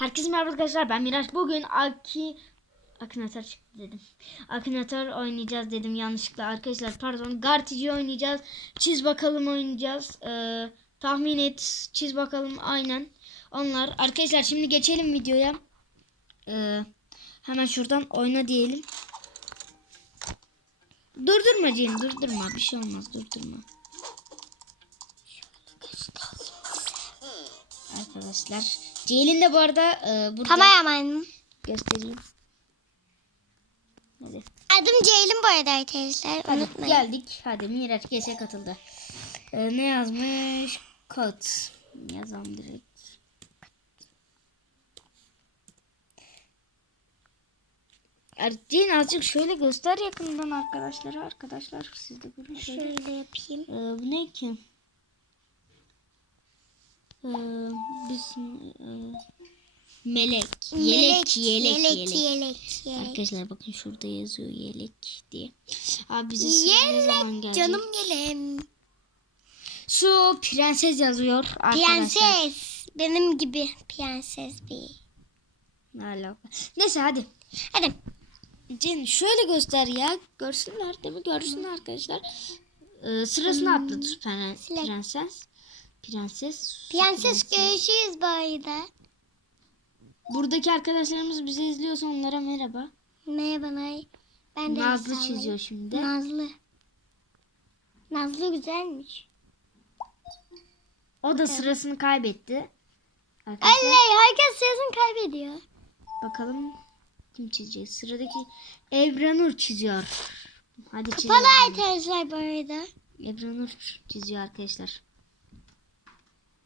Herkese merhaba arkadaşlar ben Miraç. Bugün Aki Akinator çıktı dedim. Akinator oynayacağız dedim yanlışlıkla arkadaşlar pardon. Gartici oynayacağız. Çiz bakalım oynayacağız. Ee, tahmin et çiz bakalım aynen. Onlar arkadaşlar şimdi geçelim videoya. Ee, hemen şuradan oyna diyelim. Durdurma Cem durdurma bir şey olmaz durdurma. Arkadaşlar. Ceylin de bu arada e, burada Kameraman. göstereyim. Hadi. Adım Ceylin bu arada arkadaşlar. Hadi Unutmayın. geldik. Hadi Miraç GS'e katıldı. E, ne yazmış? Kod. Yazalım direkt. Ceylin azıcık şöyle göster yakından arkadaşlara. Arkadaşlar siz de görün şöyle. Şöyle yapayım. Ee, bu ne ki? Ee, biz e, melek. Yelek, yelek, yelek, yelek, yelek, yelek. Arkadaşlar bakın şurada yazıyor yelek diye. Abi bize ne zaman Yelek, gelecek? canım yeleğim. Su prenses yazıyor arkadaşlar. Prenses. Benim gibi prenses bir. Ne alaka? Neyse hadi. Hadi. Cin şöyle göster ya. Görsünler değil mi? Görsünler arkadaşlar. Ee, sırasını atladı pren- Silek. prenses. Prenses. Prenses görüşürüz bu arada. Buradaki arkadaşlarımız bizi izliyorsa onlara merhaba. Merhabalar. Ben de Nazlı çiziyor şimdi. Nazlı. Nazlı güzelmiş. O da sırasını kaybetti. Arkadaşlar Allah herkes sesini kaybediyor. bakalım kim çizecek. Sıradaki Ebranur çiziyor. Hadi çizelim. Kapalı arkadaşlar bu arada. Ebranur çiziyor arkadaşlar.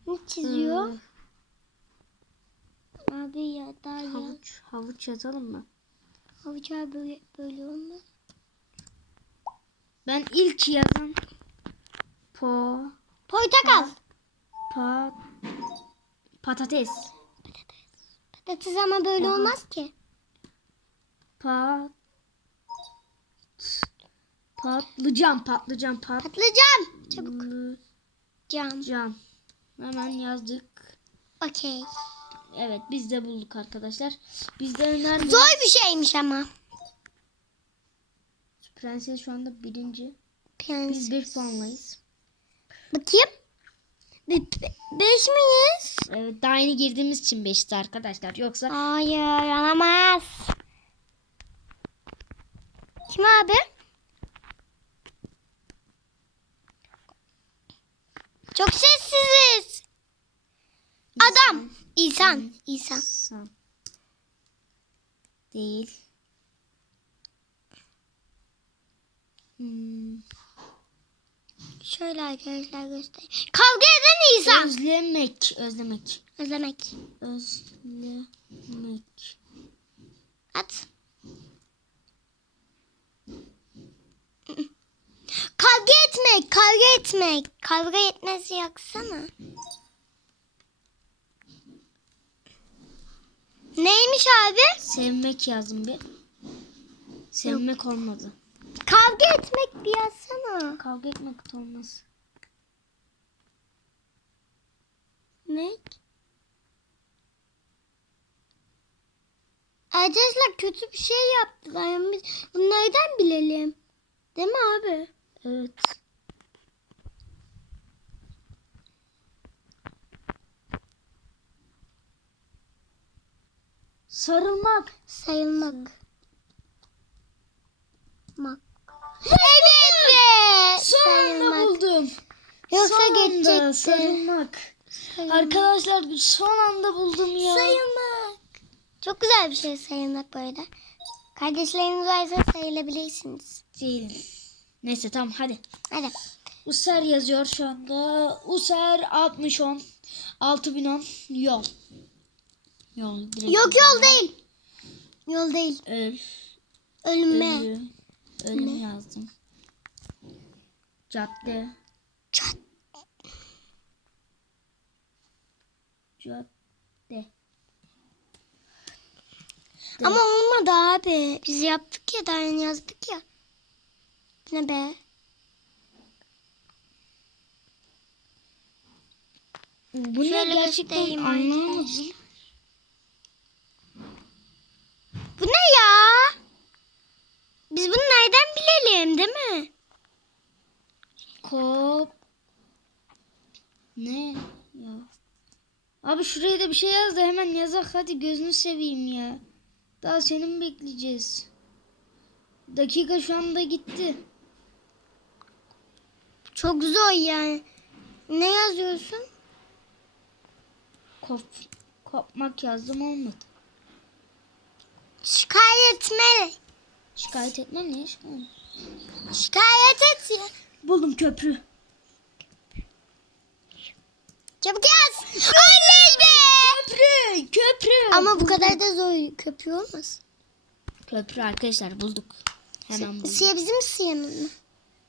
Ne çiziyor? Ee, Abi ya daha ya. havuç, havuç yazalım mı? Havuçlar böyle, böyle olmaz. Ben ilk yazan po Portakal. pa patates. Patates ama böyle Aha. olmaz ki. Pa patlıcan patlıcan Patlıcan. Çabuk. patlıcan. Cam. Hemen yazdık. Okey. Evet biz de bulduk arkadaşlar. Biz de önermiyoruz. Zor bir şeymiş ama. Prenses şu anda birinci. Biz Prens. bir puanlayız. Bakayım. Be- be- beş miyiz? Evet daha yeni girdiğimiz için beşti arkadaşlar. Yoksa Hayır olamaz. Kim abi? Çok sessiziz. Adam. İnsan. İnsan. San. Değil. Hmm. Şöyle arkadaşlar göster. Kavga eden insan. Özlemek. Özlemek. Özlemek. Özlemek. At. Kavga etmek, kavga etmek. Kavga etmesi yaksana. Neymiş abi? Sevmek yazdım bir. Sevmek olmadı. Kavga etmek bir yazsana. Kavga etmek de olmaz. Ne? Arkadaşlar kötü bir şey yaptılar. Biz bunlardan bilelim. Değil mi abi? Evet. Sarılmak. Sayılmak. Mak. Evet be. Son anda buldum. Yoksa son anda geçecekti. sarılmak. Sayılmak. Arkadaşlar son anda buldum ya. Sayılmak. Çok güzel bir şey sayılmak arada. Kardeşleriniz varsa sayılabilirsiniz. Değil. Neyse tamam hadi. Hadi. User yazıyor şu anda. User 6010. 6010 yol. Yol direkt. Yok yol değil. Yol değil. Öl. Ölüme. Ölü. Ölüm yazdım. Cadde. Çat. Cadde. Ama olmadı abi. Biz yaptık ya daha yeni yazdık ya. Ne be? Bu ne gerçekten göstereyim anlamadım. arkadaşlar. Kop. Ne ya? Abi şuraya da bir şey yaz da hemen yazak hadi gözünü seveyim ya. Daha seni mi bekleyeceğiz? Dakika şu anda gitti. Çok zor yani. Ne yazıyorsun? Kop, kopmak yazdım olmadı. Şikayet melek. Şikayet etmem niye şikayet? Şikayet et. Buldum köprü. Çabuk yaz. Oley be. Köprü, köprü. Ama bu kadar da zor köpüğü olmaz. Köprü arkadaşlar bulduk. Hemen bulduk. Siyah bizim siyahımız mı?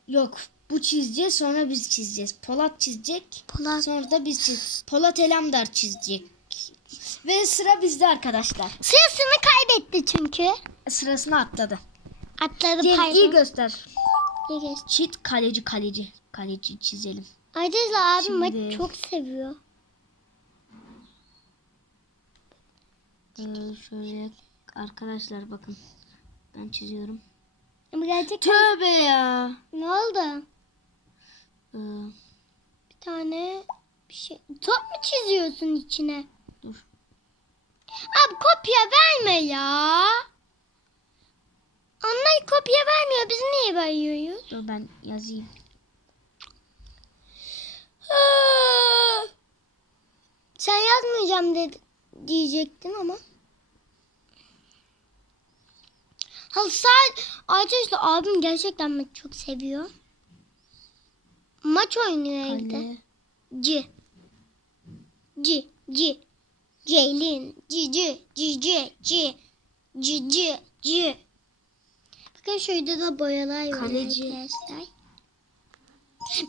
Yok bu çizeceğiz sonra biz çizeceğiz. Polat çizecek. Polat. Sonra da biz çiz. Polat Elamdar çizecek. Ve sıra bizde arkadaşlar. Sırasını kaybetti çünkü. Sırasını atladı. Atladı Cem iyi göster. İyi geçti. Çit kaleci kaleci. Kaleci çizelim. Arkadaşlar abim maçı çok seviyor. Ee, şöyle arkadaşlar bakın. Ben çiziyorum. Ama gerçekten Tövbe ya. ne oldu? Ee, Bir tane bir şey. Top mu çiziyorsun içine? dur. Abi kopya verme ya. Onlar kopya vermiyor. Biz niye veriyoruz? Dur ben yazayım. Sen yazmayacağım dedi, diyecektin ama. Ha sadece arkadaşlar abim gerçekten maç çok seviyor. Maç oynuyor evde. Kale. C. C. C. Ceylin. C. C. C. C. C. C. C. C. Bakın şurada da boyalar var Kaleci. arkadaşlar.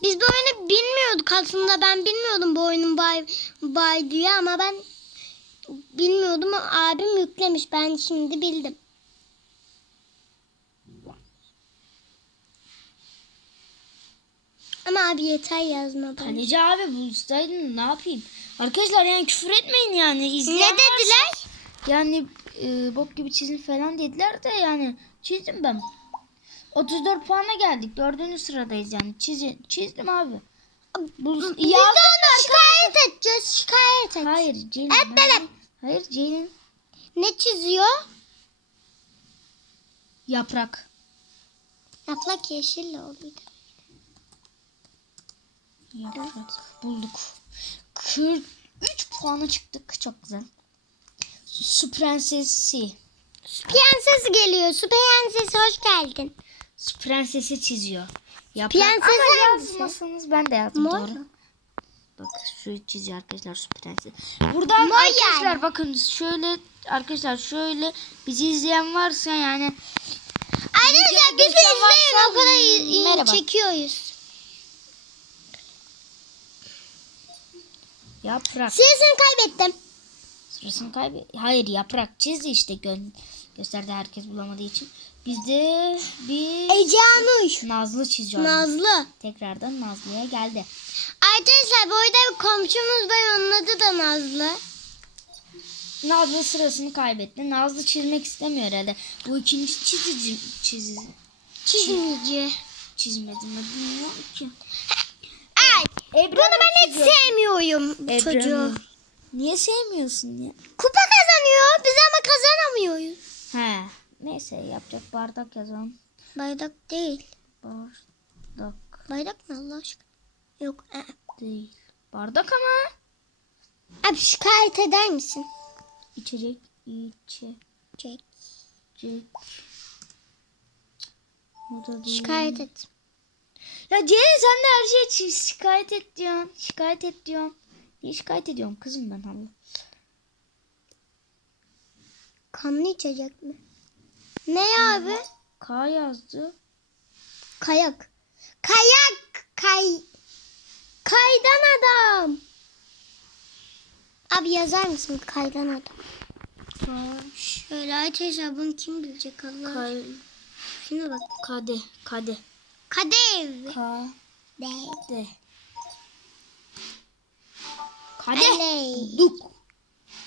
Biz bu oyunu bilmiyorduk aslında ben bilmiyordum bu oyunun bay, bay diye ama ben bilmiyordum abim yüklemiş ben şimdi bildim. Ama abi yeter yazma bana. Kaleci abi bulsaydın ne yapayım? Arkadaşlar yani küfür etmeyin yani. İzleyen Ne varsa- dediler? Yani e, bok gibi çizin falan dediler de yani çizdim ben. 34 puana geldik. Dördüncü sıradayız yani. Çizin, çizdim abi. Bu, Biz de ya, onu şikayet edeceğiz. Şikayet et. hayır Ceylin. Hep hayır. böyle. Hayır Ceylin. Ne çiziyor? Yaprak. Yaprak yeşille oluyor. Yaprak. Bulduk. 43 puana çıktık. Çok güzel. Su prensesi. Su prensesi geliyor. Su prensesi hoş geldin. Prensesi çiziyor. Yaprak. Prenses Ama yazmasanız ben de yazdım Mor. doğru. Bak şu çiziyor arkadaşlar su prensesi. Buradan Mor arkadaşlar yani. bakın şöyle arkadaşlar şöyle bizi izleyen varsa yani Arkadaşlar bizi izleyin o kadar merhaba. çekiyoruz. yaprak Sırasını kaybettim. Sırasını kaybı. Hayır yaprak çizdi işte gö- gösterdi herkes bulamadığı için. Biz de bir Ece Anuş. Nazlı çiziyor. Nazlı. Tekrardan Nazlı'ya geldi. Arkadaşlar bu arada bir komşumuz var onun adı da Nazlı. Nazlı sırasını kaybetti. Nazlı çizmek istemiyor herhalde. Bu ikinci çizici çizi Çizmici. çizmedi mi bilmiyorum ki. Ay Ebru bunu ben hiç sevmiyorum bu çocuğu. Niye sevmiyorsun ya? Kupa kazanıyor biz ama kazanamıyoruz. He. Neyse yapacak bardak yazalım. Bardak değil. Bardak Bardak mı Allah aşkına? Yok. aa. değil. Bardak ama. Abi şikayet eder misin? İçecek. içecek. Çek. Bu da değil. Şikayet et. Ya Ceylan sen de her şeye şikayet et diyorsun. Şikayet et diyorsun. Niye şikayet ediyorum kızım ben Allah. Kanlı içecek mi? Ne abi? K yazdı. Kayak. Kayak. Kay. Kaydan adam. Abi yazar mısın kaydan adam? K. Şöyle arkadaşlar bunu kim bilecek Allah K. aşkına? Şuna bak. Kade. Kade. Kadev. K. Kade. Aley. Duk.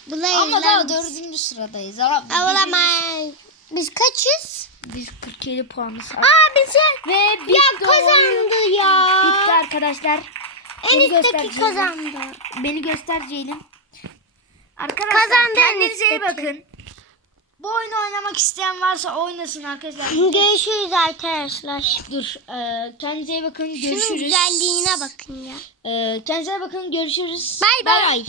Bulayı Ama daha dördüncü sıradayız. Ama Olamaz. Biz kaçız? Biz 47 puanı Aa biz Ve bitti ya kazandı ya. Bitti arkadaşlar. En Beni üstteki göster kazandı. Beni göster Ceylin. Arkadaşlar Kazandı en kendinize iyi bakın. Bu oyunu oynamak isteyen varsa oynasın arkadaşlar. Görüşürüz arkadaşlar. Dur. E, kendinize iyi bakın. Şunun Görüşürüz. güzelliğine bakın ya. E, kendinize iyi bakın. Görüşürüz. Bay. bay.